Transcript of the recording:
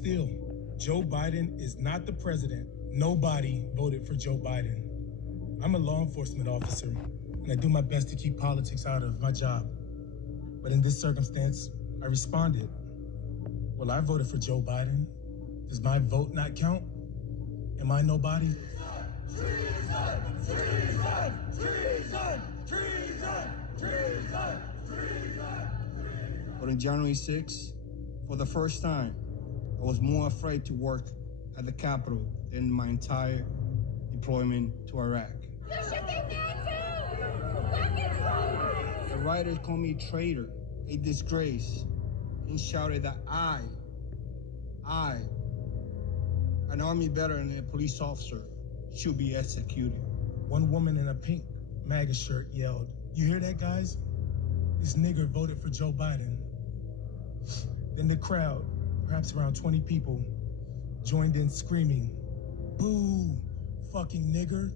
Still, Joe Biden is not the president. Nobody voted for Joe Biden. I'm a law enforcement officer, and I do my best to keep politics out of my job. But in this circumstance, I responded. Well, I voted for Joe Biden. Does my vote not count? Am I nobody? Treason! Treason! Treason! Treason! Treason! Treason! But on January 6th, for the first time, I was more afraid to work at the Capitol than my entire deployment to Iraq. You should be mad too! The writers called me a traitor, a disgrace, and shouted that I, an army veteran and a police officer, should be executed. One woman in a pink MAGA shirt yelled, "You hear that, guys? This nigger voted for Joe Biden." Then the crowd, perhaps around 20 people, joined in screaming, "Boo, fucking nigger."